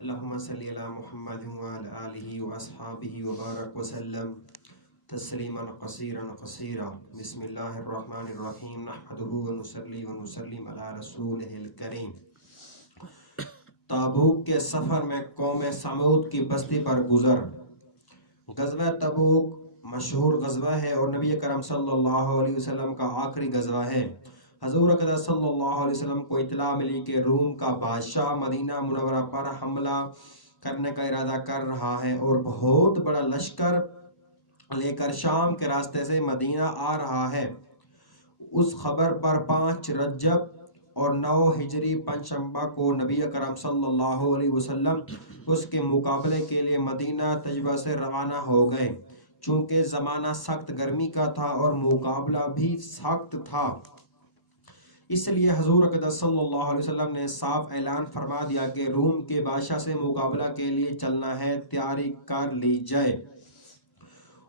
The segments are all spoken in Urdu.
اللهم صل على محمد وعلى آله وأصحابه وبارك وسلم تسلیما قصیرا قصیرا بسم اللہ الرحمن الرحیم نحمده ونصلی ونسلم علی رسولہ الکریم۔ تبوک کے سفر میں قوم سمود کی بستی پر گزر۔ غزوہ تبوک مشہور غزوہ ہے اور نبی کرم صلی اللہ علیہ وسلم کا آخری غزوہ ہے۔ حضور اقدس صلی اللہ علیہ وسلم کو اطلاع ملی کہ روم کا بادشاہ مدینہ منورہ پر حملہ کرنے کا ارادہ کر رہا ہے اور بہت بڑا لشکر لے کر شام کے راستے سے مدینہ آ رہا ہے۔ اس خبر پر 5 رجب اور 9 ہجری پنجشنبہ کو نبی کرم صلی اللہ علیہ وسلم اس کے مقابلے کے لیے مدینہ طیبہ سے روانہ ہو گئے۔ چونکہ زمانہ سخت گرمی کا تھا اور مقابلہ بھی سخت تھا، اس لیے حضور اقدس صلی اللہ علیہ وسلم نے صاف اعلان فرما دیا کہ روم کے بادشاہ سے مقابلہ کے لیے چلنا ہے، تیاری کر لی جائے۔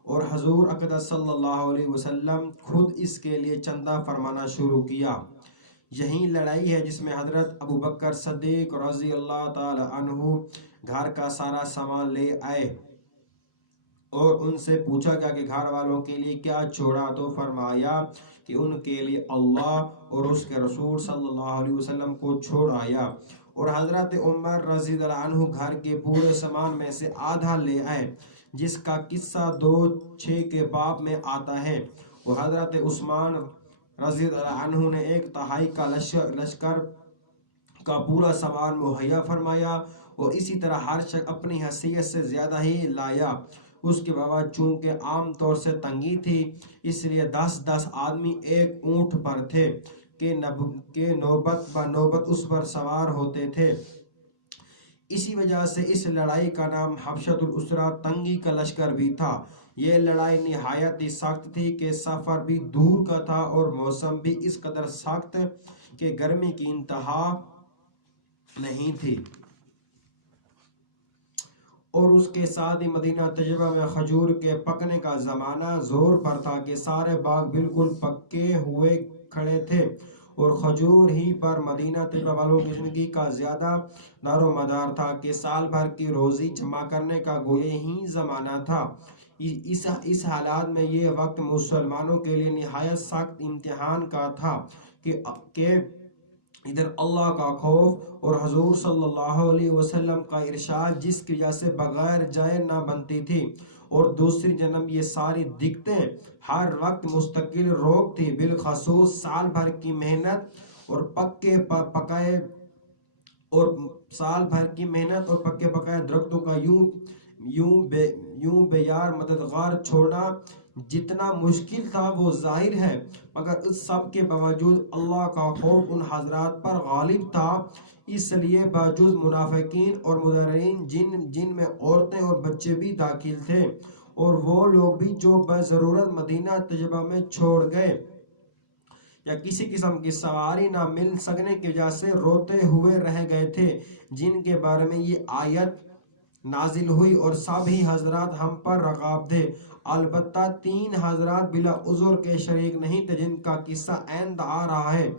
اور حضور اقدس صلی اللہ علیہ وسلم خود اس کے لیے چندہ فرمانا شروع کیا۔ یہی لڑائی ہے جس میں حضرت ابو بکر صدیق رضی اللہ تعالی عنہ گھر کا سارا سامان لے آئے اور ان سے پوچھا گیا کہ گھر والوں کے لیے کیا چھوڑا، تو فرمایا کہ ان کے لیے اللہ اور اس کے رسول صلی اللہ علیہ وسلم کو چھوڑ آیا۔ اور حضرت عمر رضی اللہ عنہ گھر کے پورے سامان میں سے آدھا لے آئے، جس کا قصہ 2:6 کے باب میں آتا ہے۔ اور حضرت عثمان رضی اللہ عنہ نے 1/3 کا لشکر کا پورا سامان مہیا فرمایا اور اسی طرح ہر شخص اپنی حیثیت سے زیادہ ہی لایا۔ اس کے باوجود چونکہ عام طور سے تنگی تھی، اس لیے 10 آدمی ایک اونٹ پر تھے کہ نوبت بنوبت اس پر سوار ہوتے تھے۔ اسی وجہ سے اس لڑائی کا نام حبشۃ الاسریٰ، تنگی کا لشکر بھی تھا۔ یہ لڑائی نہایت ہی سخت تھی کہ سفر بھی دور کا تھا اور موسم بھی اس قدر سخت کہ گرمی کی انتہا نہیں تھی۔ اور اس کے ساتھ ہی مدینہ طیبہ میں کھجور کے پکنے کا زمانہ زور پر تھا کہ سارے باغ بالکل پکے ہوئے کھڑے تھے اور کھجور ہی پر مدینہ طیبہ والوں کی زندگی کا زیادہ دار و مدار تھا کہ سال بھر کی روزی جمع کرنے کا گویا ہی زمانہ تھا۔ اس حالات میں یہ وقت مسلمانوں کے لیے نہایت سخت امتحان کا تھا کہ ادھر اللہ کا خوف اور حضور صلی اللہ علیہ وسلم کا ارشاد جس کی وجہ سے بغیر جائے نہ بنتی تھی، اور دوسری جانب یہ ساری دقتیں ہر وقت مستقل روک تھی، بالخصوص سال بھر کی محنت اور پکے پکائے درختوں کا یوں بے یار مددگار چھوڑنا جتنا مشکل تھا وہ ظاہر ہے، مگر اس سب کے باوجود اللہ کا خوف ان حضرات پر غالب تھا۔ اس لیے باوجود منافقین اور مضررین جن میں عورتیں اور بچے بھی داخل تھے، اور وہ لوگ بھی جو بضرورت مدینہ طیبہ میں چھوڑ گئے یا کسی قسم کی سواری نہ مل سکنے کی وجہ سے روتے ہوئے رہ گئے تھے، جن کے بارے میں یہ آیت نازل ہوئی۔ اور سب ہی حضرات ہم پر رقاب تھے، البتہ 3 حضرات بلا عذر کے شریک نہیں تھے، جن کا قصہ آئندہ آ رہا ہے۔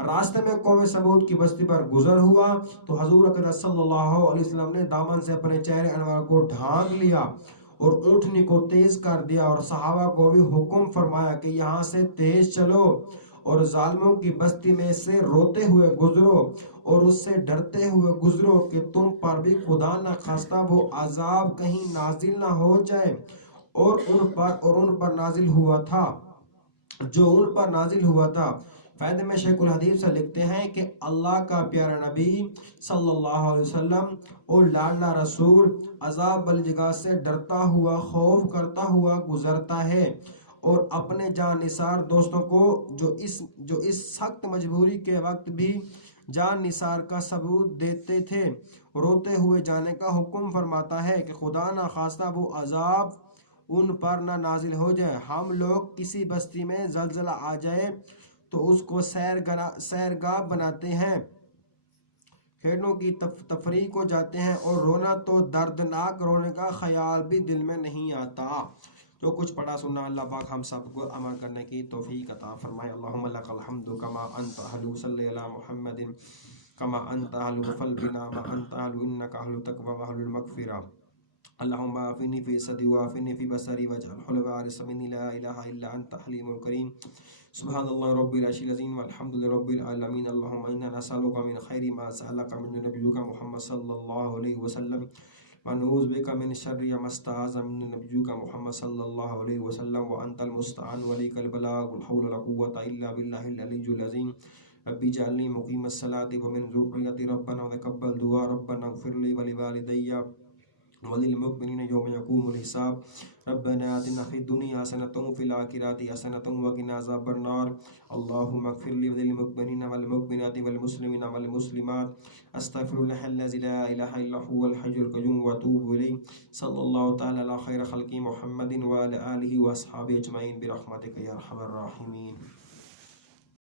راستے میں قوم سمود کی بستی پر گزر ہوا تو حضور اقدس صلی اللہ علیہ وسلم نے دامن سے اپنے چہرے انور کو ڈھانک لیا اور اونٹنی کو تیز کر دیا اور صحابہ کو بھی حکم فرمایا کہ یہاں سے تیز چلو اور ظالموں کی بستی میں سے روتے ہوئے گزرو اور اس سے ڈرتے ہوئے گزرو کہ تم پر بھی خدا نہ خواستہ وہ عذاب کہیں نازل نہ ہو جائے۔ اور ان پر نازل ہوا تھا جو ان پر نازل ہوا تھا۔ فائدے میں شیخ الحدیث سے لکھتے ہیں کہ اللہ کا پیارا نبی صلی اللہ علیہ وسلم اور لاڈلا رسول عذاب والی جگہ سے ڈرتا ہوا، خوف کرتا ہوا گزرتا ہے، اور اپنے جان نثار دوستوں کو جو اس سخت مجبوری کے وقت بھی جان نثار کا ثبوت دیتے تھے، روتے ہوئے جانے کا حکم فرماتا ہے کہ خدا نہ خواستہ وہ عذاب ان پر نہ نازل ہو جائے۔ ہم لوگ کسی بستی میں زلزلہ آ جائے تو اس کو سیرگاہ بناتے ہیں، کھیلوں کی تفریح کو جاتے ہیں، اور رونا تو دردناک رونے کا خیال بھی دل میں نہیں آتا۔ جو کچھ پڑھا سنا اللہ پاک ہم سب کو عمل کرنے کی توفیق عطا فرمائے۔ اللہم لک الحمد کما انت اہل، صلی علی محمد كما أنت أهل فل بنا ما أنت أهل إنك أهل التقوى وأهل المغفرة. اللهم عافني في صدري وعافني في بصري واجعل حل وارث مني لا إله إلا أنت حليم كريم. سبحان الله رب العرش العظيم والحمد لله رب العالمين. اللهم إنا نسألك من خير ما سألك من نبيك محمد صلى الله عليه وسلم ونعوذ بك من شر ما استعاذ من نبيك محمد صلى الله عليه وسلم وأنت المستعان وليك البلاغ ولا حول ولا قوة إلا بالله العلي العظيم. ربي اجعلني مقيم الصلاة ومن ذريتي ربنا وتقبل دعاء ربنا اغفر لي ولوالدي وللمؤمنين يوم يقوم الحساب. ربنا آتنا في الدنيا حسنة وفي الآخرة حسنة وقنا عذاب النار. اللهم اغفر لي وللمؤمنين والمؤمنات والمسلمين والمسلمات. استغفر الله الذي لا إله إلا هو الحي القيوم وأتوب إليه. صلى الله تعالى على خير خلق محمد وعلى آله وأصحابه أجمعين برحمتك يا أرحم الراحمين.